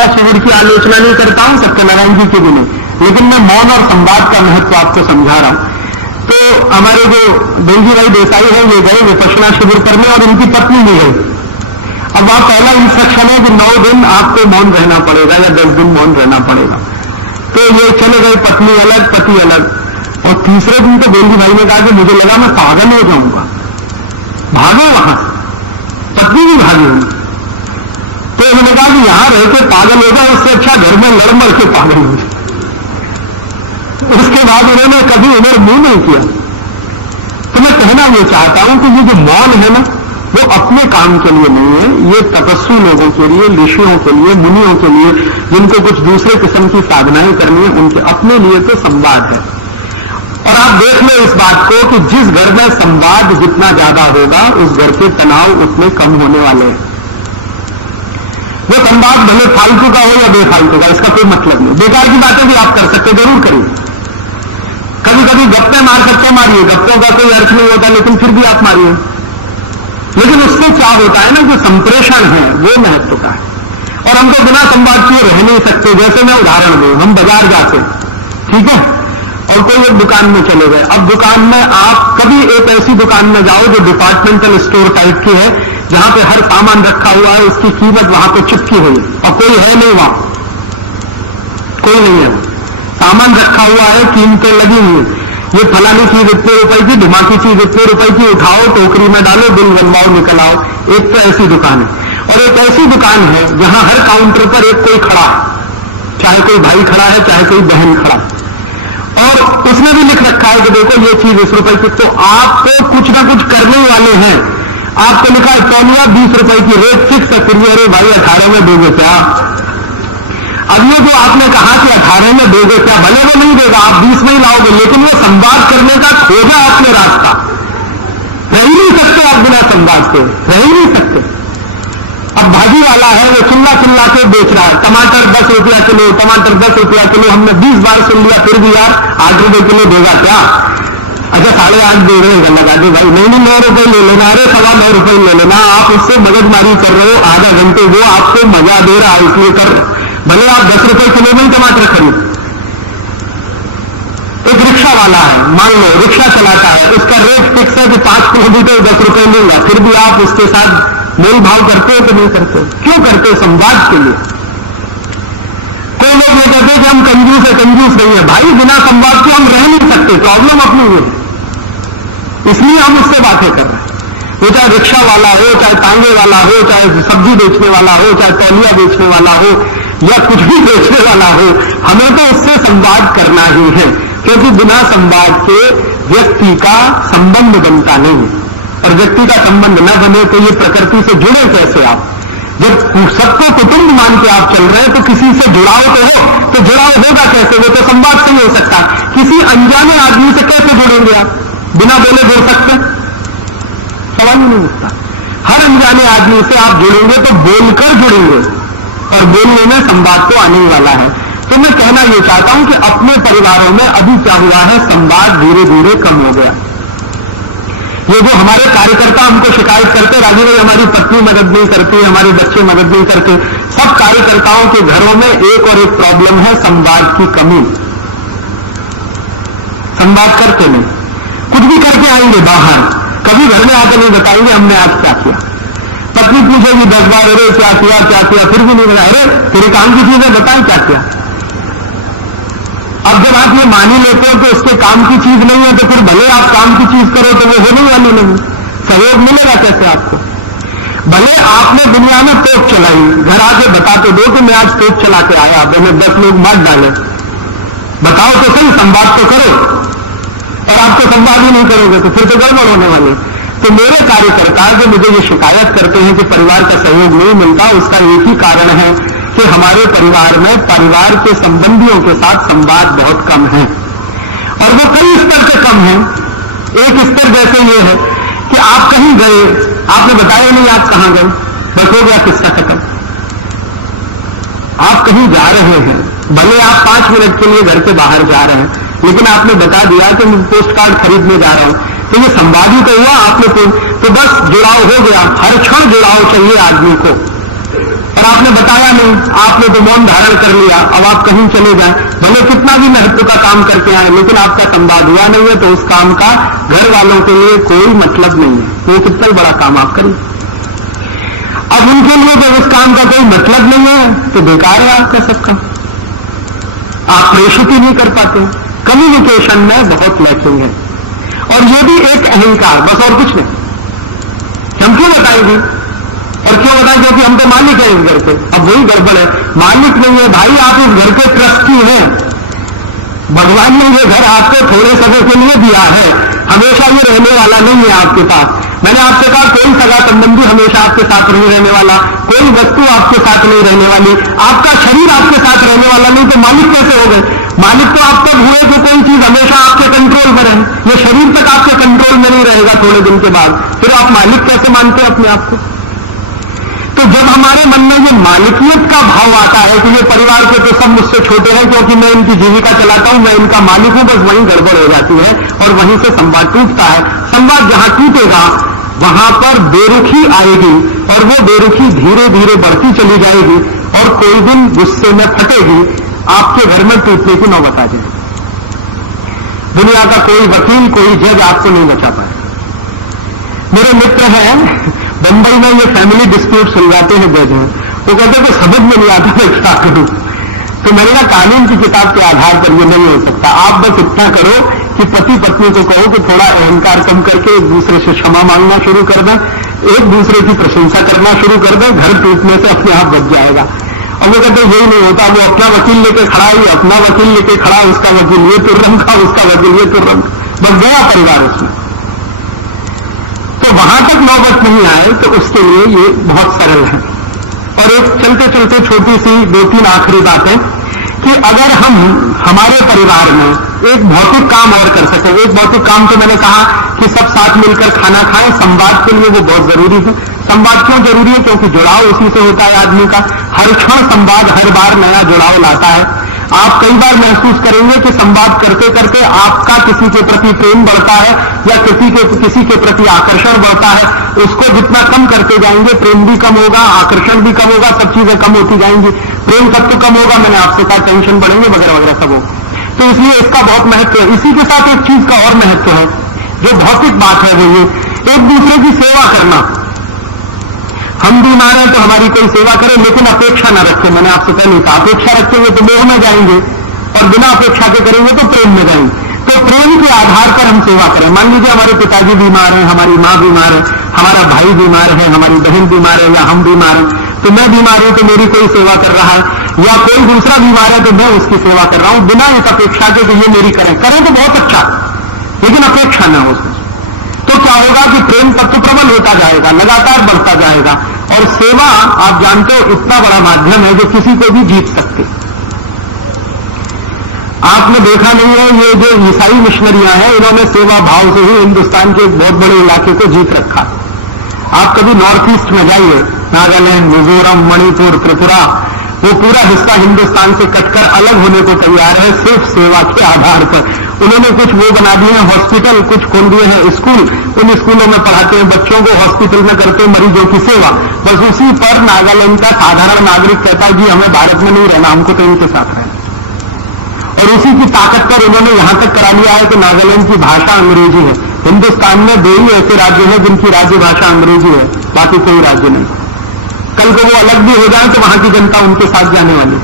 विपश्यना शिविर की आलोचना नहीं करता हूं, सत्यनारायण जी की भी नहीं, लेकिन मैं मौन और संवाद का महत्व आपको समझा रहा हूं। तो हमारे जो बेलजी भाई देसाई हैं, ये गए विपश्यना शिविर करने और इनकी पत्नी भी गई। अब वहां पहला इंस्ट्रक्शन है कि 9 दिन आपको मौन रहना पड़ेगा या 10 दिन मौन रहना पड़ेगा। तो ये चले गए, पत्नी अलग पति अलग। और तीसरे दिन तो बेलजी भाई ने कहा कि मुझे लगा मैं पागल हो जाऊंगा, भागे वहां, पत्नी भी भागी होगी। तो उन्होंने कहा कि यहां रह के पागल होगा, उससे अच्छा घर में लड़ मर के पागल हो जाए। उसके बाद उन्होंने कभी उधर मुंह नहीं किया। तो मैं कहना ये चाहता हूं कि ये जो मौन है ना, वो अपने काम के लिए नहीं है, ये तपस्वी लोगों के लिए, ऋषियों के लिए, मुनियों के लिए, जिनको कुछ दूसरे किस्म की साधनाएं करनी है, उनके अपने लिए तो संवाद है। और आप देख लो इस बात को कि जिस घर में संवाद जितना ज्यादा होगा, उस घर के तनाव उतने कम होने वाले हैं। वो संवाद भले फालतू का हो या बेफालतू का, इसका कोई मतलब नहीं। बेकार की बातें भी आप कर सकते, जरूर करिए। कभी कभी गप्पे मार सकते, मारिए, गप्पों का कोई अर्थ नहीं होता, लेकिन फिर भी आप मारिए। लेकिन उससे क्या होता है ना, जो संप्रेषण है वो महत्व का है। और हम तो बिना संवाद किए रह नहीं सकते। जैसे मैं उदाहरण दूं, हम बाजार जाते, ठीक है, और कोई एक दुकान में चले गए। अब दुकान में आप कभी एक ऐसी दुकान में जाओ जो डिपार्टमेंटल स्टोर टाइप की है, जहां पे हर सामान रखा हुआ है, उसकी कीमत वहां पे चिपकी हुई है और कोई है नहीं वहां, कोई नहीं है, सामान रखा हुआ है, कीमतें लगी हुई है, ये फलानी चीज इतने रुपए की, ढिमाकी चीज इतने रुपए की, उठाओ टोकरी में डालो, बिल बनवाओ, निकल आओ। एक तो ऐसी दुकान है। और एक ऐसी दुकान है जहां हर काउंटर पर एक कोई खड़ा है, चाहे कोई भाई खड़ा है, चाहे कोई बहन खड़ा है, और उसने भी लिख रखा है कि देखो ये चीज इस रुपए की। तो आपको कुछ ना कुछ करने वाले हैं। आपको लिखा है तौलिया 20 रुपए की, रेट फिक्स है, फिर भी अरे भाई 18 में दोगे क्या? अब ये जो आपने कहा कि 18 में दोगे क्या, भले वो नहीं देगा, आप 20 में ही लाओगे, लेकिन वो संवाद करने का खोजा आपने रास्ता। रह ही नहीं सकते आप बिना संवाद के, रह ही नहीं सकते। अब भाजी वाला है, वो चिल्ला चिल्ला के बेच रहा है, टमाटर 10 रुपया किलो, टमाटर 10 रुपया किलो। हमने 20 बार सुन लिया, फिर भी यार 8 रुपए किलो देगा क्या? अच्छा 8.5 दे रहे हैं, लगा दे भाई, नहीं 9 रुपए ले लेना, अरे 9.25 रुपए ले लेना। आप उससे मगजमारी कर रहे हो आधा घंटे, वो आपको मजा दे रहा है इसलिए कर रहे। भले आप 10 रुपए किलो में टमाटर खरीद। एक रिक्शा वाला है, मान लो रिक्शा चलाता है, उसका रेट फिक्स है कि 5 किलोमीटर 10 रुपए मिलेगा, फिर भी आप उसके साथ मोल भाव करते हो कि नहीं करते? क्यों करते हो? संवाद के लिए। कोई लोग ये कहते हैं कि हम कंजूस है, कंजूस नहीं है। भाई बिना संवाद के हम रह नहीं सकते, प्रॉब्लम अपनी है, इसलिए हम उससे बातें कर रहे हैं। वो चाहे रिक्शा वाला हो, चाहे तांगे वाला हो, चाहे सब्जी बेचने वाला हो, चाहे तौलिया बेचने वाला हो, या कुछ भी बेचने वाला हो, हमें तो उससे संवाद करना ही है। क्योंकि बिना संवाद के व्यक्ति का संबंध बनता नहीं, और व्यक्ति का संबंध न बने तो ये प्रकृति से जुड़े कैसे आप? जब सबको कुटुंब मान के आप चल रहे हैं तो किसी से जुड़ाव तो हो, तो जुड़ाव होगा कैसे? वो तो संवाद से ही हो सकता। किसी अनजाने आदमी से कैसे जुड़ेंगे आप? बिना बोले जुड़ सकते? सवाल ही नहीं उठता। हर अनजाने आदमी से आप जुड़ेंगे तो बोलकर जुड़ेंगे, और बोलने में संवाद तो आने वाला है। तो मैं कहना यह चाहता हूं कि अपने परिवारों में अभी क्या हुआ है, संवाद धीरे धीरे कम हो गया। ये जो हमारे कार्यकर्ता हमको शिकायत करते, राजीव भाई हमारी पत्नी मदद नहीं करती, हमारे बच्चे मदद नहीं करते, सब कार्यकर्ताओं के घरों में एक और एक प्रॉब्लम है, संवाद की कमी। संवाद करते नहीं, कुछ भी करके आएंगे बाहर, कभी घर में आकर नहीं बताएंगे हमने आज क्या किया। पत्नी पूछेगी 10 बार, अरे क्या किया क्या किया, फिर भी नहीं बता, अरे तेरे काम की चीज है बताएं क्या किया। अब जब आप ये मान ही लेते हो कि उसके काम की चीज नहीं है, तो फिर भले आप काम की चीज करो तो वो होने वाली नहीं, सहयोग मिलेगा कैसे आपको? भले आपने दुनिया में तोप चलाई, घर आके बता तो दो कि मैं आज तोप चला के आया, मैंने 10 लोग मार डाले, बताओ तो सही, संवाद तो करो। और आप तो संवाद ही नहीं करोगे तो फिर तो गड़बड़ होने वाली। तो मेरे कार्यकर्ता जो मुझे ये शिकायत करते हैं कि परिवार का सहयोग नहीं मिलता, उसका एक ही कारण है कि हमारे परिवार में परिवार के संबंधियों के साथ संवाद बहुत कम है, और वो कई स्तर से कम है। एक स्तर जैसे ये है कि आप कहीं गए, आपने बताया नहीं आप कहां गए, बस हो गया किस्सा खत्म। आप कहीं जा रहे हैं, भले आप 5 मिनट के लिए घर के बाहर जा रहे हैं, लेकिन आपने बता दिया कि मैं पोस्ट कार्ड खरीदने जा रहा हूं, तो ये संवाद ही तो हुआ आपने तो बस जुड़ाव हो गया। हर क्षण जुड़ाव चाहिए आदमी को, और आपने बताया नहीं, आपने तो मौन धारण कर लिया, अब आप कहीं चले जाएं, भले कितना भी महत्व का काम करके आए, लेकिन आपका संवाद हुआ नहीं है, तो उस काम का घर वालों के लिए कोई मतलब नहीं है, वो कितना ही बड़ा काम आप करें। अब उनके लिए जब उस काम का कोई मतलब नहीं है तो बेकार है आपका सब काम, आप प्रेषित ही नहीं कर पाते। कम्युनिकेशन में बहुत लैकिंग है, और ये भी एक अहंकार, बस और कुछ नहीं। हम क्यों बताएंगे, और क्यों बताएं, क्योंकि हम तो मालिक हैं इस घर के। अब वही गड़बड़ है, मालिक नहीं है भाई, आप इस घर के ट्रस्टी हैं। भगवान ने ये घर आपको थोड़े समय के लिए दिया है, हमेशा ये रहने वाला नहीं है आपके पास। मैंने आपसे कहा कोई सगा संबंधी हमेशा आपके साथ नहीं रहने वाला, कोई वस्तु आपके साथ नहीं रहने वाली, आपका शरीर आपके साथ रहने वाला नहीं, तो मालिक कैसे हो गए? मालिक तो आप तब हुए कि कोई चीज हमेशा आपके कंट्रोल में रहे। ये शरीर तक आपके कंट्रोल में नहीं रहेगा थोड़े दिन के बाद, फिर आप मालिक कैसे मानते हैं अपने आप को? तो जब हमारे मन में ये मालिकियत का भाव आता है कि ये परिवार के तो सब मुझसे छोटे हैं, क्योंकि मैं इनकी जीविका चलाता हूं, मैं इनका मालिक हूं, बस वहीं गड़बड़ हो जाती है और वहीं से संवाद टूटता है। संवाद जहां टूटेगा वहां पर बेरुखी आएगी, और वो बेरुखी धीरे धीरे बढ़ती चली जाएगी, और कोई दिन गुस्से में फटेगी, आपके घर में टूटने की नौबत आ जाएगी। दुनिया का कोई वकील, कोई जज आपको नहीं बचा पाए। मेरे मित्र हैं बंबई में, ये फैमिली डिस्प्यूट सुलझाते हैं जज हैं, वो कहते हैं कि समझ में नहीं आता मैं क्या करूं। तो मैंने कहा कानून की किताब के आधार पर ये नहीं हो सकता, आप बस इतना करो कि पति पत्नी को कहो कि थोड़ा अहंकार कम करके एक दूसरे से क्षमा मांगना शुरू कर दें, एक दूसरे की प्रशंसा करना शुरू कर दें, घर टूटने से अपने आप बच जाएगा। और वो कहते यही नहीं होता, वो अपना वकील लेके खड़ा ही, अपना वकील लेके खड़ा, उसका वकील ये तुरंत का, उसका वकील ये तुरंत, बस गया परिवार उसमें। तो वहां तक नौबत नहीं आए तो उसके लिए ये बहुत सरल है। और एक चलते चलते छोटी सी 2-3 आखिरी बातें कि अगर हम हमारे परिवार में एक भौतिक काम और कर सकें, एक भौतिक काम तो मैंने कहा कि सब साथ मिलकर खाना खाएं, संवाद के लिए वो बहुत जरूरी है। संवाद क्यों जरूरी है? क्योंकि जुड़ाव उसी से होता है आदमी का, हर क्षण संवाद हर बार नया जुड़ाव लाता है। आप कई बार महसूस करेंगे कि संवाद करते करते आपका किसी के प्रति प्रेम बढ़ता है, या किसी के प्रति आकर्षण बढ़ता है। उसको जितना कम करते जाएंगे, प्रेम भी कम होगा, आकर्षण भी कम होगा, सब चीजें कम होती जाएंगी। प्रेम तब तो कम होगा, मैंने आपसे कहा टेंशन बढ़ेंगे वगैरह वगैरह सब हो। तो इसलिए इसका बहुत महत्व है। इसी के साथ एक चीज का और महत्व है, जो भौतिक बात है, वो ये एक दूसरे की सेवा करना। हम बीमार हैं तो हमारी कोई सेवा करे, लेकिन अपेक्षा न रखें। मैंने आपसे पहले कहा अपेक्षा रखेंगे तो मोह में जाएंगे, और बिना अपेक्षा के करेंगे तो प्रेम में जाएंगे। तो प्रेम के आधार पर हम सेवा करें। मान लीजिए हमारे पिताजी बीमार हैं, हमारी माँ बीमार है, हमारा भाई बीमार है, हमारी बहन बीमार है, या हम बीमार हैं, तो मैं बीमार हूं तो मेरी कोई सेवा कर रहा है, या कोई दूसरा बीमार है तो मैं उसकी सेवा कर रहा हूं, बिना इस अपेक्षा के कि ये मेरी करें तो बहुत अच्छा, लेकिन अपेक्षा न हो। तो क्या होगा कि प्रेम तत्व प्रबल होता जाएगा, लगातार बढ़ता जाएगा। और सेवा आप जानते हो इतना बड़ा माध्यम है जो किसी को भी जीत सकते। आपने देखा नहीं है, ये जो ईसाई मिशनरियां हैं, इन्होंने सेवा भाव से ही हिंदुस्तान के एक बहुत बड़े इलाके को जीत रखा। आप कभी नॉर्थ ईस्ट में जाइए, नागालैंड, मिजोरम, मणिपुर, त्रिपुरा, वो पूरा हिस्सा हिंदुस्तान से कटकर अलग होने को तैयार है सिर्फ सेवा के आधार पर। उन्होंने कुछ वो बना दिए हैं हॉस्पिटल, कुछ खोल दिए हैं स्कूल, उन स्कूलों में पढ़ाते हैं बच्चों को, हॉस्पिटल में करते हैं मरीजों की सेवा। बस उसी पर नागालैंड का साधारण नागरिक कहता है जी हमें भारत में नहीं रहना, हमको तो इनके साथ रहना। और उसी की ताकत पर उन्होंने यहां तक करा लिया है कि नागालैंड की भाषा अंग्रेजी है। हिंदुस्तान में 2 ही ऐसे राज्य हैं जिनकी राज्य भाषा अंग्रेजी है, बाकी कोई राज्य नहीं। कल को वो अलग भी हो जाए तो वहां की जनता उनके साथ जाने वाली।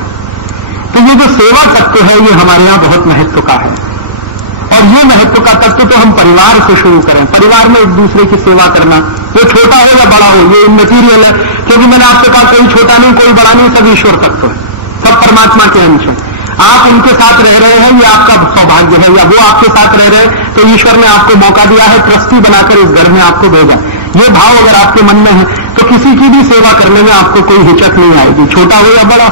तो ये जो सेवा तत्व है ये हमारे यहां बहुत महत्व का है, और ये महत्व का तत्व तो हम परिवार से शुरू करें। परिवार में एक दूसरे की सेवा करना, वो छोटा हो या बड़ा हो, ये इमैटीरियल है। क्योंकि मैंने आपसे कहा कोई छोटा नहीं, कोई बड़ा नहीं, सब ईश्वर तत्व है, सब परमात्मा के अंश है। आप उनके साथ रह रहे हैं, ये आपका सौभाग्य है, या वो आपके साथ रह रहे हैं तो ईश्वर ने आपको मौका दिया है, ट्रस्टी बनाकर इस घर में आपको भेजा। ये भाव अगर आपके मन में है तो किसी की भी सेवा करने में आपको कोई हिचक नहीं आएगी, छोटा हो या बड़ा।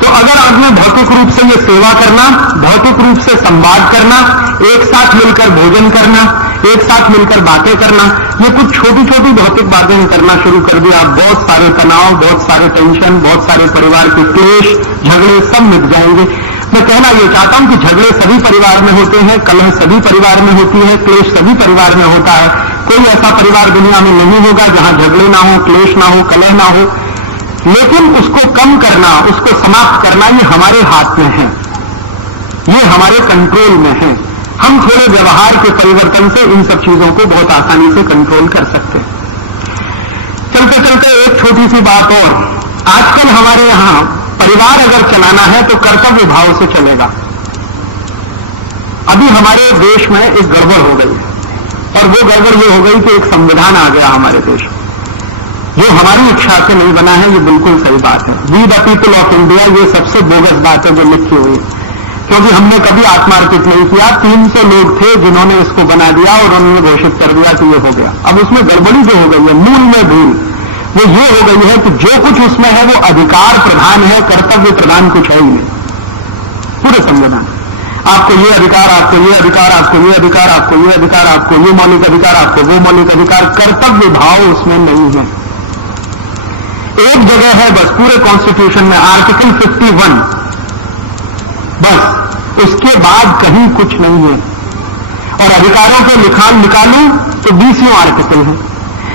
तो अगर आपने भौतिक रूप से ये सेवा करना, भौतिक रूप से संवाद करना, एक साथ मिलकर भोजन करना, एक साथ मिलकर बातें करना, ये कुछ छोटी छोटी भौतिक बातें करना शुरू कर दिया, आप बहुत सारे तनाव, बहुत सारे टेंशन, बहुत सारे परिवार के क्लेश, झगड़े सब मिट जाएंगे। मैं कहना ये चाहता हूं कि झगड़े सभी परिवार में होते हैं, कलह सभी परिवार में होती है, क्लेश सभी परिवार में होता है, कोई ऐसा परिवार दुनिया में नहीं होगा जहां झगड़े ना हो, क्लेश ना हो, कलह ना हो, लेकिन उसको कम करना, उसको समाप्त करना ये हमारे हाथ में है, ये हमारे कंट्रोल में है। हम थोड़े व्यवहार के परिवर्तन से इन सब चीजों को बहुत आसानी से कंट्रोल कर सकते हैं। चलते चलते एक छोटी सी बात और, आजकल हमारे यहां परिवार अगर चलाना है तो कर्तव्य भाव से चलेगा। अभी हमारे देश में एक गड़बड़ हो गई और वो गड़बड़ ये हो गई कि एक संविधान आ गया हमारे देश में, जो हमारी इच्छा से नहीं बना है। ये बिल्कुल सही बात है। We the people of India, ये सबसे बोगस बात है जो लिखी हुई है, क्योंकि हमने कभी आत्मार्पित नहीं किया। 300 लोग थे जिन्होंने इसको बना दिया और उन्होंने घोषित कर दिया कि ये हो गया। अब उसमें गड़बड़ी जो हो गई है, मूल में भूल वो ये हो गई है कि जो कुछ उसमें है वो अधिकार प्रधान है, कर्तव्य प्रधान कुछ है ही नहीं। पूरे संविधान आपको ये अधिकार, आपको ये अधिकार, आपको ये अधिकार, आपको ये अधिकार, आपको ये मौलिक अधिकार, आपको वो मौलिक अधिकार, कर्तव्य भाव उसमें नहीं है। एक जगह है बस पूरे कॉन्स्टिट्यूशन में, आर्टिकल 51, बस उसके बाद कहीं कुछ नहीं है। और अधिकारों को निकालूं तो 20वां आर्टिकल है।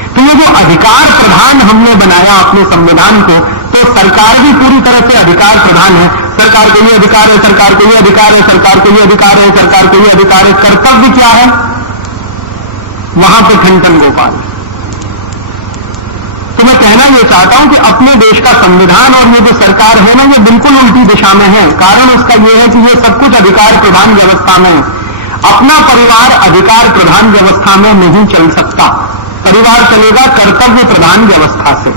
तो ये जो अधिकार प्रधान हमने बनाया अपने संविधान को, तो सरकार भी पूरी तरह से अधिकार प्रधान है। सरकार को ये अधिकार है, सरकार को ये अधिकार है, सरकार को ये अधिकार है, सरकार को ये अधिकार है। कर्तव्य क्या है? वहां पे ठन गोपाल। तो मैं कहना यह चाहता हूं कि अपने देश का संविधान और ये जो सरकार है ना, ये बिल्कुल उल्टी दिशा में है। कारण उसका यह है कि ये सब कुछ अधिकार प्रधान व्यवस्था में है। अपना परिवार अधिकार प्रधान व्यवस्था में नहीं चल सकता। परिवार चलेगा कर्तव्य प्रधान व्यवस्था से।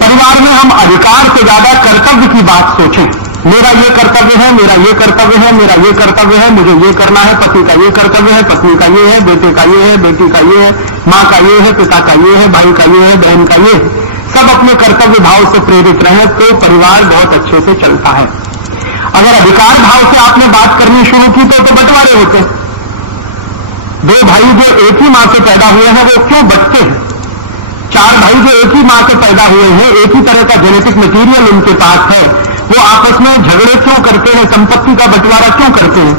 परिवार में हम अधिकार से ज्यादा कर्तव्य की बात सोचें। मेरा ये कर्तव्य है, मेरा ये कर्तव्य है, मेरा ये कर्तव्य है, मुझे ये करना है, पति का ये कर्तव्य है, पत्नी का ये है, बेटे का ये है, बेटी का ये है, मां का ये है, पिता का ये है, भाई का ये है, बहन का ये है। सब अपने कर्तव्य भाव से प्रेरित रहे तो परिवार बहुत अच्छे से चलता है। अगर अधिकार भाव से आपने बात करनी शुरू की तो बंटवारे होते। दो भाई जो एक ही मां से पैदा हुए हैं वो क्यों बचते हैं? 4 भाई जो एक ही मां से पैदा हुए हैं, एक ही तरह का जेनेटिक मटीरियल उनके पास है, वो आपस में झगड़े क्यों करते हैं? संपत्ति का बंटवारा क्यों करते हैं?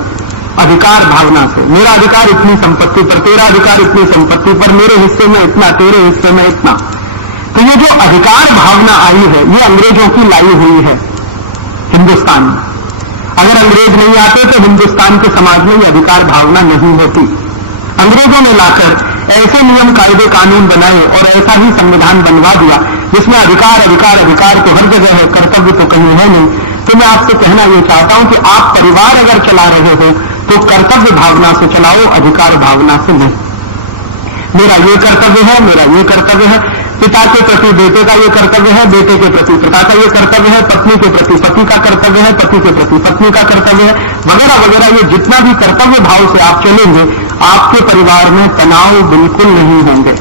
अधिकार भावना से। मेरा अधिकार इतनी संपत्ति पर, तेरा अधिकार इतनी संपत्ति पर, मेरे हिस्से में इतना, तेरे हिस्से में इतना। तो ये जो अधिकार भावना आई है, ये अंग्रेजों की लाई हुई है हिंदुस्तान में। अगर अंग्रेज नहीं आते तो हिंदुस्तान के समाज में ये अधिकार भावना नहीं होती। अंग्रेजों ने लाकर ऐसे नियम कायदे कानून बनाए और ऐसा ही संविधान बनवा दिया जिसमें अधिकार अधिकार अधिकार तो हर जगह है, कर्तव्य तो कहीं है नहीं। तो मैं आपसे कहना यह चाहता हूं कि आप परिवार अगर चला रहे हो तो कर्तव्य भावना से चलाओ, अधिकार भावना से नहीं। मेरा ये कर्तव्य है, मेरा ये कर्तव्य है, पिता के प्रति बेटे का ये कर्तव्य है, बेटे के प्रति पिता का ये कर्तव्य है, पत्नी के प्रति पति का कर्तव्य है, पति के प्रति पत्नी का कर्तव्य है, वगैरह वगैरह। ये जितना भी कर्तव्य भाव से आप चलेंगे, आपके परिवार में तनाव बिल्कुल नहीं होंगे।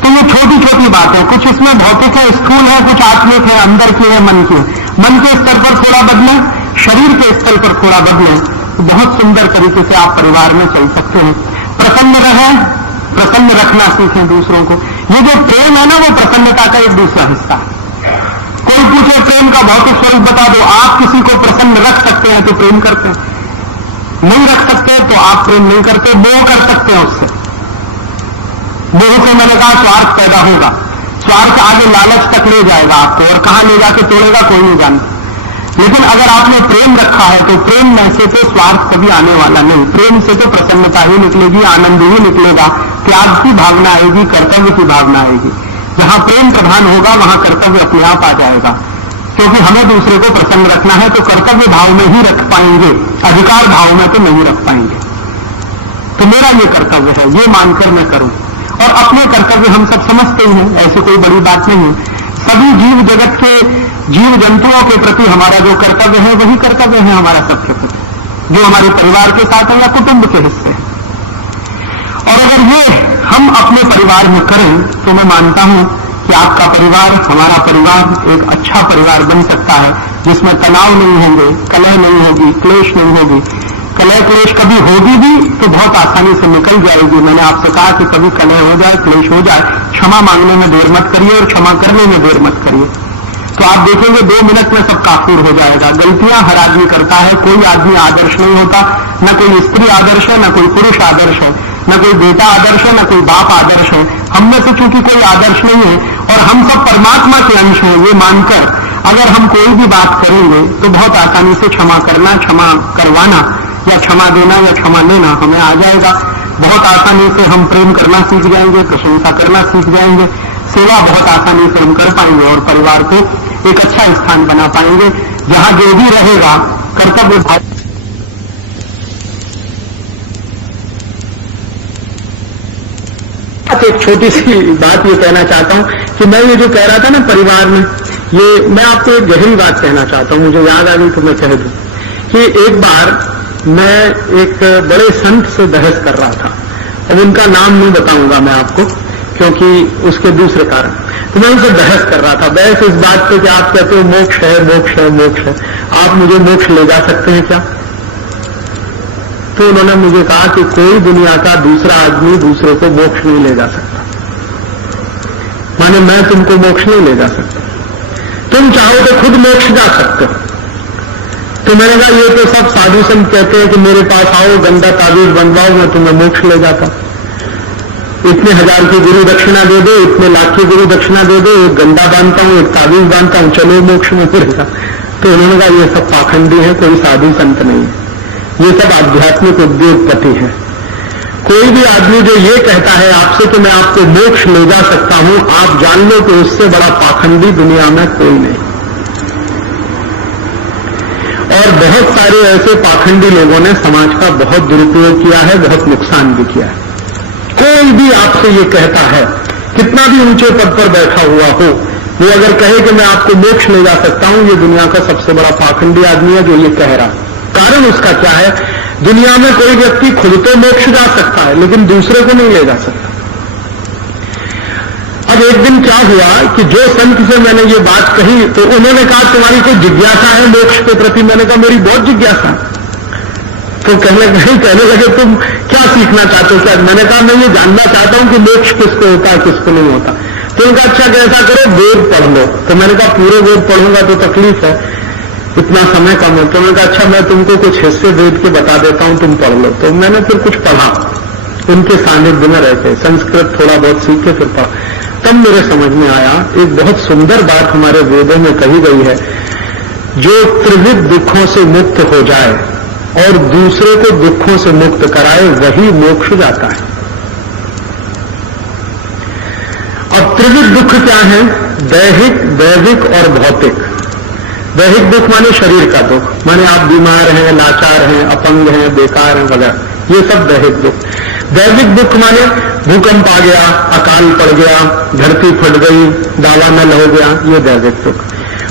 तो ये छोटी छोटी बातें, कुछ इसमें भौतिक है, स्थूल है, कुछ आत्मिक है, अंदर की है, मन की है। मन के स्तर पर थोड़ा बदलें, शरीर के स्तर पर थोड़ा बदलें, तो बहुत सुंदर तरीके से आप परिवार में चल सकते हैं। प्रसन्न रहें, प्रसन्न रखना सीखें दूसरों को। ये जो प्रेम है ना, वो प्रसन्नता का एक दूसरा हिस्सा है। कोई पूछे प्रेम का भौतिक स्वरूप बता दो, आप किसी को प्रसन्न रख सकते हैं तो प्रेम करते हैं, नहीं रख सकते तो आप प्रेम नहीं करते, मोह कर सकते हैं उससे। मोह से मैंने कहा स्वार्थ पैदा होगा, स्वार्थ आगे लालच तक ले जाएगा आपको और कहां ले जाके तोड़ेगा कोई नहीं जानता। लेकिन अगर आपने प्रेम रखा है तो प्रेम में से तो स्वार्थ कभी आने वाला नहीं। प्रेम से तो प्रसन्नता ही निकलेगी, आनंद ही निकलेगा, त्याग की भावना आएगी, कर्तव्य की भावना आएगी। जहां प्रेम प्रधान होगा वहां कर्तव्य अपने आप आ जाएगा, क्योंकि हमें दूसरे को प्रसन्न रखना है तो कर्तव्य भाव में ही रख पाएंगे, अधिकार भाव में तो नहीं रख पाएंगे। तो मेरा ये कर्तव्य है, ये मानकर मैं करूं। और अपने कर्तव्य हम सब समझते ही हैं, ऐसी कोई बड़ी बात नहीं है। सभी जीव जगत के जीव जंतुओं के प्रति हमारा जो कर्तव्य है वही कर्तव्य है हमारा सबके प्रति, जो हमारे परिवार के साथ है या कुटुंब के हिस्से है। और अगर ये हम अपने परिवार में करें तो मैं मानता हूं कि आपका परिवार, हमारा परिवार एक अच्छा परिवार बन सकता है, जिसमें तनाव नहीं होंगे, कलह नहीं होगी, क्लेश नहीं होगी। कलह क्लेश कभी होगी भी तो बहुत आसानी से निकल जाएगी। मैंने आपसे कहा कि कभी कलह हो जाए, क्लेश हो जाए, क्षमा मांगने में देर मत करिए और क्षमा करने में देर मत करिए। तो आप देखेंगे 2 मिनट में सब काफूर हो जाएगा। गलतियां हर आदमी करता है, कोई आदमी आदर्श नहीं होता, न कोई स्त्री आदर्श है, न कोई पुरुष आदर्श है, न कोई बेटा आदर्श है, न कोई बाप आदर्श है। हम में से चूंकि कोई आदर्श नहीं है और हम सब परमात्मा के अंश हैं, ये मानकर अगर हम कोई भी बात करेंगे तो बहुत आसानी से क्षमा करना, क्षमा करवाना या क्षमा देना या क्षमा लेना हमें आ जाएगा। बहुत आसानी से हम प्रेम करना सीख जाएंगे, प्रशंसा करना सीख जाएंगे, सेवा बहुत आसानी से हम कर पाएंगे और परिवार को एक अच्छा स्थान बना पाएंगे जहां जो भी रहेगा कर्तव्य भाव। एक छोटी सी बात ये कहना चाहता हूं कि मैं ये जो कह रहा था ना परिवार में, ये मैं आपको एक गहरी बात कहना चाहता हूं, मुझे याद आ गई तो मैं कह दूं कि एक बार मैं एक बड़े संत से बहस कर रहा था। अब उनका नाम नहीं बताऊंगा मैं आपको क्योंकि उसके दूसरे कारण। तो मैं उनसे बहस कर रहा था, बहस इस बात पे कि आप कहते हो मोक्ष है, मोक्ष है, मोक्ष है, आप मुझे मोक्ष ले जा सकते हैं क्या? तो उन्होंने मुझे कहा कि कोई दुनिया का दूसरा आदमी दूसरे को मोक्ष नहीं ले जा सकता, माने मैं तुमको मोक्ष नहीं ले जा सकता, तुम चाहो तो खुद मोक्ष जा सकते हो। तो मैंने कहा ये तो सब साधु संत कहते हैं कि मेरे पास आओ, गंदा ताबीज बनवाओ, मैं तुम्हें मोक्ष ले जाता, इतने 1000 की गुरु दक्षिणा दे दो, इतने लाख की गुरु दक्षिणा दे दो, एक गंदा बांधता हूं, एक ताबीज बांधता हूं, चलो मोक्ष में मिलेगा। तो उन्होंने कहा ये सब पाखंडी है, कोई साधु संत नहीं है, ये सब आध्यात्मिक उद्योगपति है। कोई भी आदमी जो ये कहता है आपसे कि मैं आपको मोक्ष ले जा सकता हूं, आप जान लो कि उससे बड़ा पाखंडी दुनिया में कोई नहीं। और बहुत सारे ऐसे पाखंडी लोगों ने समाज का बहुत दुरुपयोग किया है, बहुत नुकसान भी किया है। कोई भी आपसे ये कहता है, कितना भी ऊंचे पद पर बैठा हुआ हो, वो अगर कहे कि मैं आपको मोक्ष ले जा सकता हूं, ये दुनिया का सबसे बड़ा पाखंडी आदमी है जो ये कह रहा। कारण उसका क्या है? दुनिया में कोई व्यक्ति खुद तो मोक्ष जा सकता है लेकिन दूसरे को नहीं ले जा सकता। अब एक दिन क्या हुआ कि जो संत से मैंने ये बात कही तो उन्होंने कहा तुम्हारी कोई जिज्ञासा है मोक्ष के प्रति? मैंने कहा मेरी बहुत जिज्ञासा। तो कहने लगे तुम क्या सीखना चाहते हो? क्या? मैंने कहा मैं ये जानना चाहता हूं कि मोक्ष किसको होता है, किसको नहीं होता। तो उनका अच्छा कैसा करो, वेद पढ़ लो। तो मैंने कहा पूरे वेद पढ़ूंगा तो तकलीफ है, इतना समय कम है। तो मैंने कहा अच्छा मैं तुमको कुछ हिस्से वेद के बता देता हूं, तुम पढ़ लो। तो मैंने फिर कुछ पढ़ा, उनके सानिध्य में रहते, संस्कृत थोड़ा बहुत सीख के फिर पढ़ा। तब मेरे समझ में आया एक बहुत सुंदर बात हमारे वेदों में कही गई है, जो त्रिविध दुखों से मुक्त हो जाए और दूसरे को दुखों से मुक्त कराए वही मोक्ष जाता है। अब त्रिविध दुख क्या है? दैहिक, दैविक और भौतिक। दैहिक दुख माने शरीर का दुख, माने आप बीमार हैं, लाचार हैं, अपंग हैं, बेकार हैं वगैरह, ये सब दैहिक दुख। दैविक दुख माने भूकंप आ गया, अकाल पड़ गया, धरती फट गई, दावानल हो गया, ये दैविक दुख।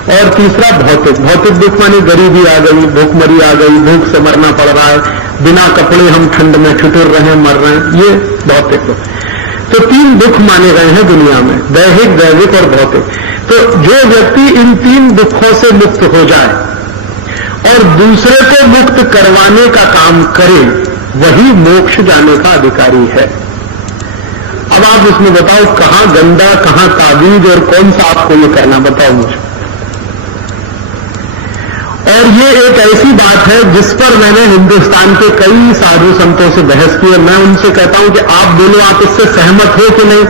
और तीसरा भौतिक। भौतिक दुख माने गरीबी आ गई, भूखमरी आ गई, भूख से मरना पड़ रहा है, बिना कपड़े हम ठंड में ठिठुर रहे हैं, मर रहे हैं, ये भौतिक दुख। तो 3 दुख माने गए हैं दुनिया में, दैहिक, दैविक और भौतिक। तो जो व्यक्ति इन 3 दुखों से मुक्त हो जाए और दूसरे को मुक्त करवाने का काम करे वही मोक्ष जाने का अधिकारी है। अब आप इसमें बताओ कहां गंदा, कहां ताबीज और कौन सा आपको ये कहना, बताओ मुझे। और ये एक ऐसी बात है जिस पर मैंने हिंदुस्तान के कई साधु संतों से बहस की है। मैं उनसे कहता हूं कि आप बोलो आप इससे सहमत हो कि नहीं?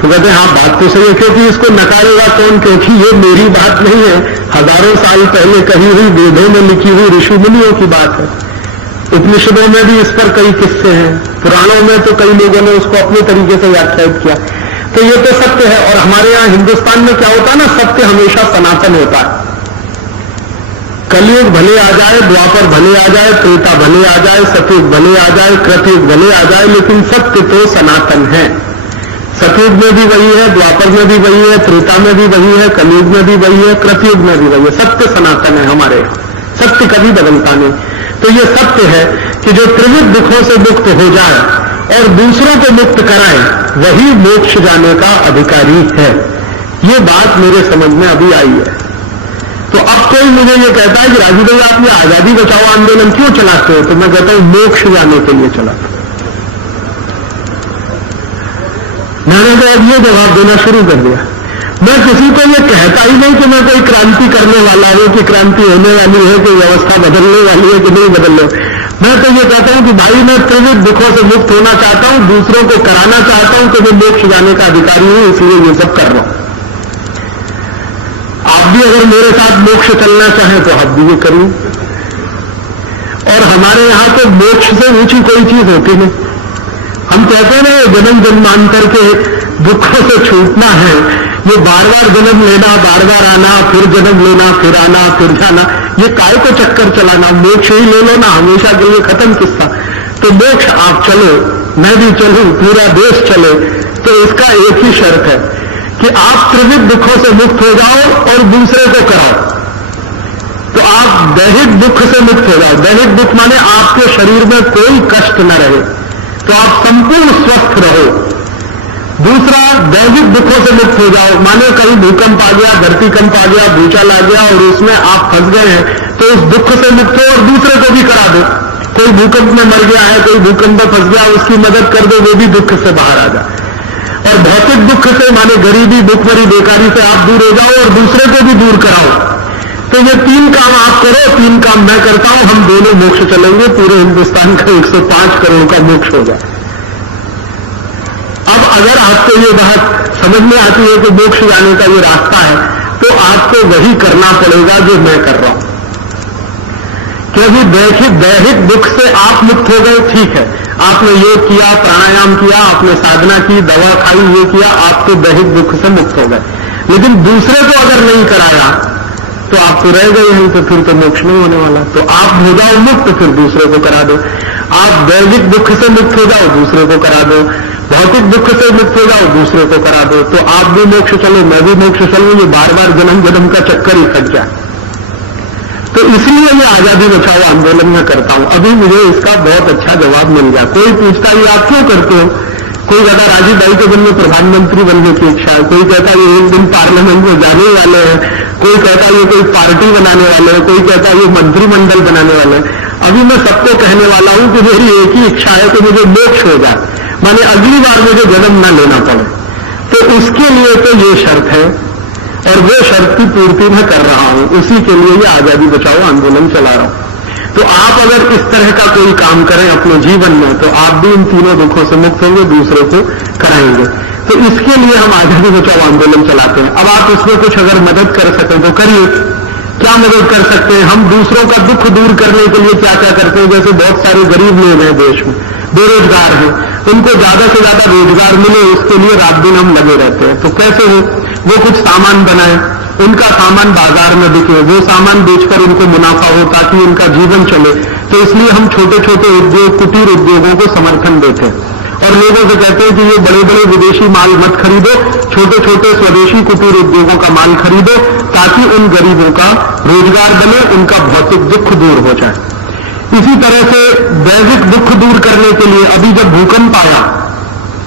तो कहते हैं हाँ बात तो सही है, क्योंकि इसको नकारेगा कौन? क्योंकि ये मेरी बात नहीं है, हजारों साल पहले कही हुई, वेदों में लिखी हुई ऋषि मुनियों की बात है। उपनिषदों में भी इस पर कई किस्से हैं, पुराणों में तो कई लोगों ने उसको अपने तरीके से व्याख्यायित किया। तो ये तो सत्य है। और हमारे यहां हिंदुस्तान में क्या होता है ना, सत्य हमेशा सनातन होता है। कलयुग भले आ जाए, द्वापर भले आ जाए, त्रेता भले आ जाए, सतयुग भले आ जाए, कृतयुग भले आ जाए, लेकिन सत्य तो सनातन है। सतयुग में भी वही है, द्वापर में भी वही है, त्रेता में भी वही है, कलयुग में भी वही है, कृतयुग में भी वही है। सत्य सनातन है हमारे यहाँ, सत्य कभी बदलता नहीं। तो ये सत्य है कि जो त्रिविध दुखों से मुक्त हो जाए और दूसरों को मुक्त कराए वही मोक्ष जाने का अधिकारी है। ये बात मेरे समझ में अभी आई है। तो अब कोई मुझे ये कहता है कि राजू भाई आप ये आजादी बचाओ आंदोलन क्यों चलाते हो? तो मैं कहता हूं मोक्ष जाने के लिए चलाता हूं। मैंने तो अब ये जवाब देना शुरू कर दिया, मैं किसी को ये कहता ही नहीं कि मैं कोई क्रांति करने वाला हूं, कि क्रांति होने वाली है, कि व्यवस्था बदलने वाली है कि नहीं बदलने। मैं तो ये कहता हूं कि भाई मैं त्रिविध दुखों से मुक्त होना चाहता हूं, दूसरों को कराना चाहता हूं कि मैं मोक्ष जाने का अधिकारी हूं, इसलिए ये सब कर रहा हूं। आप भी अगर मेरे साथ मोक्ष चलना चाहें तो आप भी ये करिए। और हमारे यहां तो मोक्ष से ऊंची कोई चीज होती नहीं। हम कहते हैं ना जन्म जन्मांतर के दुखों से छूटना है, ये बार बार जन्म लेना, बार बार आना, फिर जन्म लेना, फिर आना, फिर जाना, ये काय को चक्कर चलाना, मोक्ष ही ले लो ना, हमेशा के लिए खत्म किस्सा। तो मोक्ष आप चलो, मैं भी चलूं, पूरा देश चले, तो इसका एक ही शर्त है कि आप त्रिविध दुखों से मुक्त हो जाओ और दूसरे को कराओ। तो आप दैहिक दुख से मुक्त हो जाओ। दैहिक दुख माने आपके शरीर में कोई कष्ट न रहे, तो आप संपूर्ण स्वस्थ रहो। दूसरा, दैविक दुखों से मुक्त हो जाओ, माने कहीं भूकंप आ गया, धरती कंप आ गया, भूचाल आ गया और उसमें आप फंस गए हैं, तो उस दुख से मुक्त हो और दूसरे को भी करा दो। कोई भूकंप में मर गया है, कोई भूकंप में फंस गया, उसकी मदद कर दो, वो भी दुख से बाहर आ जाए। और भौतिक दुख से माने गरीबी, भूखमरी, बेकारी से आप दूर हो जाओ और दूसरे को भी दूर कराओ। तो ये 3 काम आप करो, 3 काम मैं करता हूं, हम दोनों मोक्ष चलेंगे, पूरे हिंदुस्तान का 105 करोड़ का मोक्ष हो जाए। अब अगर आपको ये बात समझ में आती है कि मोक्ष जाने का ये रास्ता है, तो आपको वही करना पड़ेगा जो मैं कर रहा हूं। क्योंकि दैहिक दुख से आप मुक्त हो गए, ठीक है, आपने योग किया, प्राणायाम किया, आपने साधना की, दवा खाई, ये किया, आप तो दैहिक दुख से मुक्त हो गए। लेकिन दूसरे को अगर नहीं कराया तो आप तो रह गए हैं, तो फिर तो मोक्ष नहीं होने वाला। तो आप हो जाओ मुक्त, फिर दूसरे को करा दो। आप दैहिक दुख से मुक्त हो जाओ, दूसरे को करा दो। भौतिक दुख से मुक्त हो जाओ, दूसरे को करा दो। तो आप भी मोक्ष चलो, मैं भी मोक्ष चलूं, ये बार बार जन्म जन्म का चक्कर ही कट जाए। तो इसलिए मैं आजादी बचाओ आंदोलन में करता हूं। अभी मुझे इसका बहुत अच्छा जवाब मिल गया। कोई पूछता ये आप क्यों करते हो? कोई कहता राजीव भाई के दिन में प्रधानमंत्री बनने की इच्छा है, कोई कहता ये एक दिन पार्लियामेंट में जाने वाले हैं, कोई कहता ये कोई पार्टी बनाने वाले हैं, कोई कहता ये मंत्रिमंडल बनाने वाले हैं। अभी मैं सबको कहने वाला हूं कि मेरी एक ही इच्छा है कि मुझे मोक्ष हो जाए, माने अगली बार मुझे जन्म न लेना पड़े। तो उसके लिए तो ये शर्त है और वो शर्त की पूर्ति मैं कर रहा हूं, उसी के लिए ये आजादी बचाओ आंदोलन चला रहा हूं। तो आप अगर इस तरह का कोई काम करें अपने जीवन में, तो आप भी इन तीनों दुखों से मुक्त होंगे, दूसरे को कराएंगे। तो इसके लिए हम आजादी बचाओ आंदोलन चलाते हैं। अब आप इसमें कुछ अगर मदद कर सकें तो करिए। क्या मदद कर सकते हैं? हम दूसरों का दुख दूर करने के लिए क्या क्या करते हैं? जैसे बहुत सारे गरीब लोग हैं देश में, बेरोजगार हैं, उनको ज्यादा से ज्यादा रोजगार मिले, उसके लिए रात दिन हम लगे रहते हैं। तो कैसे हो? वो कुछ सामान बनाए, उनका सामान बाजार में बिके, वो सामान बेचकर उनको मुनाफा हो ताकि उनका जीवन चले। तो इसलिए हम छोटे छोटे उद्योग, कुटीर उद्योगों को समर्थन देते हैं और लोगों से कहते हैं कि ये बड़े बड़े विदेशी माल मत खरीदो, छोटे छोटे स्वदेशी कुटीर उद्योगों का माल खरीदो, ताकि उन गरीबों का रोजगार बने, उनका भौतिक दुख दूर हो जाए। इसी तरह से दैहिक दुख दूर करने के लिए अभी जब भूकंप आया,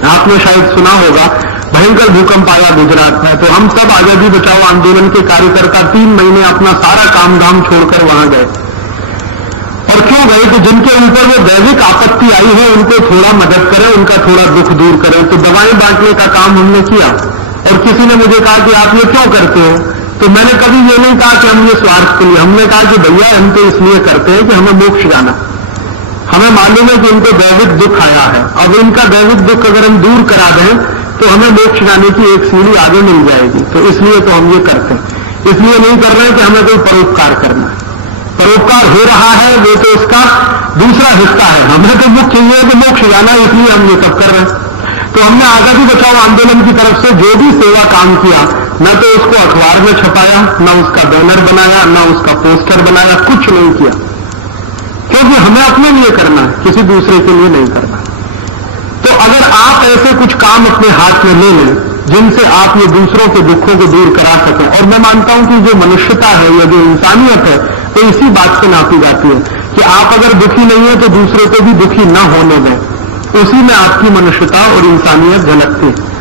आपने शायद सुना होगा, भयंकर भूकंप आया गुजरात में, तो हम सब आजादी बचाओ आंदोलन के कार्यकर्ता 3 महीने अपना सारा काम धाम छोड़कर वहां गए। और क्यों गए? तो जिनके ऊपर वो दैविक आपत्ति आई है उनको थोड़ा मदद करें, उनका थोड़ा दुख दूर करें। तो दवाएं बांटने का काम हमने किया। और किसी ने मुझे कहा कि आप ये क्यों करते हो? तो मैंने कभी ये नहीं कहा कि हम ये स्वार्थ के लिए, हमने कहा कि भैया हम तो इसलिए करते हैं कि हमें मोक्ष जाना। हमें मालूम है कि इनको दैविक दुख आया है, अब इनका दैविक दुख अगर हम दूर करा दें तो हमें मोक्ष जाने की एक सीढ़ी आगे मिल जाएगी। तो इसलिए तो हम ये करते हैं। इसलिए नहीं कर रहे हैं कि हमें कोई परोपकार करना है। परोपकार हो रहा है वो तो उसका दूसरा हिस्सा है, हमें तो मुख्य ये है कि मोक्ष जाना है, इसलिए हम ये सब कर रहे हैं। तो हमने आजादी बचाओ आंदोलन की तरफ से जो भी सेवा काम किया, न तो उसको अखबार में छपाया, न उसका बैनर बनाया, न उसका पोस्टर बनाया, कुछ नहीं किया, क्योंकि हमें अपने लिए करना है, किसी दूसरे के लिए नहीं करना। तो अगर आप ऐसे कुछ काम अपने हाथ में ले लें जिनसे आप ये दूसरों के दुखों को दूर करा सकें, और मैं मानता हूं कि जो मनुष्यता है या जो इंसानियत है तो इसी बात से नापी जाती है कि आप अगर दुखी नहीं है तो दूसरे को भी दुखी न होने दें, उसी में आपकी मनुष्यता और इंसानियत झलकती है।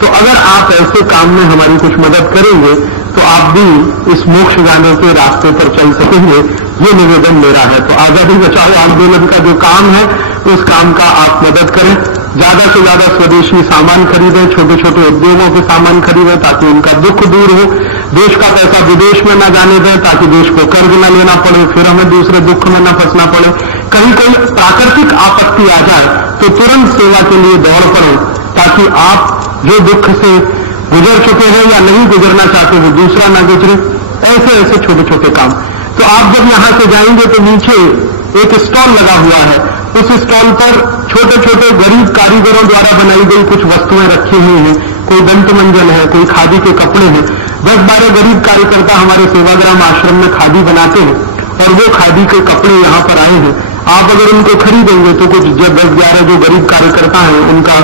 तो अगर आप ऐसे काम में हमारी कुछ मदद करेंगे तो आप भी इस मोक्ष जाने के रास्ते पर चल सकेंगे, ये निवेदन मेरा है। तो आजादी बचाओ आंदोलन का जो काम है उस काम का आप मदद करें। ज्यादा से ज्यादा स्वदेशी सामान खरीदें, छोटे छोटे उद्योगों के सामान खरीदें ताकि उनका दुख दूर हो। देश का पैसा विदेश में न जाने दें ताकि देश को कर्ज न लेना पड़े, फिर हमें दूसरे दुख में न फंसना पड़े। कहीं कोई प्राकृतिक आपत्ति आ जाए तो तुरंत सेवा के लिए दौड़ पड़े ताकि आप जो दुख से गुजर चुके हैं या नहीं गुजरना चाहते हो दूसरा ना गुजरे। ऐसे ऐसे छोटे छोटे काम। तो आप जब यहां से जाएंगे तो नीचे एक स्टॉल लगा हुआ है, उस स्टॉल पर छोटे छोटे गरीब कारीगरों द्वारा बनाई गई कुछ वस्तुएं रखी हुई हैं। कोई दंत मंजन है, कोई खादी के कपड़े हैं। 10-12 गरीब कार्यकर्ता हमारे सेवाग्राम आश्रम में खादी बनाते हैं और वो खादी के कपड़े यहां पर आए हैं। आप अगर उनको खरीदेंगे तो कुछ 10-11 जो गरीब कार्यकर्ता हैं उनका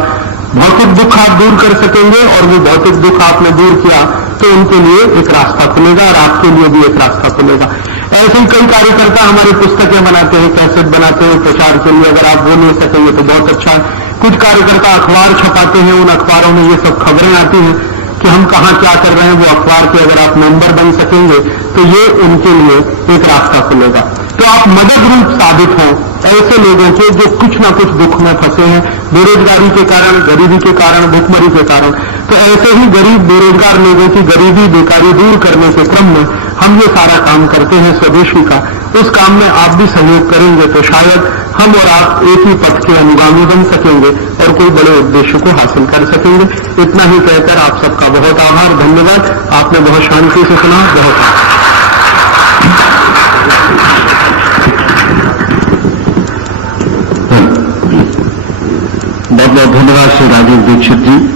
भौतिक दुख आप दूर कर सकेंगे और वो भौतिक दुख आपने दूर किया तो उनके लिए एक रास्ता खुलेगा और आपके लिए भी एक रास्ता खुलेगा। ऐसे ही कई कार्यकर्ता हमारे पुस्तकें बनाते हैं, कैसेट बनाते हैं प्रचार के लिए। अगर आप वो ले सकेंगे तो बहुत अच्छा है। कुछ कार्यकर्ता अखबार छपाते हैं, उन अखबारों में ये सब खबरें आती हैं कि हम कहाँ क्या कर रहे हैं। वो अखबार के अगर आप मेंबर बन सकेंगे तो ये उनके लिए एक रास्ता खुलेगा। तो आप मदद रूप साबित हों ऐसे लोगों के जो कुछ ना कुछ दुख में फंसे हैं, बेरोजगारी के कारण, गरीबी के कारण, भुखमरी के कारण। तो ऐसे ही गरीब बेरोजगार लोगों की गरीबी बेकारी दूर करने के क्रम में हम ये सारा काम करते हैं स्वदेशी का। उस काम में आप भी सहयोग करेंगे तो शायद हम और आप एक ही पथ के अनुगामी बन सकेंगे और कोई बड़े उद्देश्य को हासिल कर सकेंगे। इतना ही कहकर आप सबका बहुत आभार, धन्यवाद। आपने बहुत शांति से सुना। बहुत बहुत धन्यवाद श्री राजीव दीक्षित जी।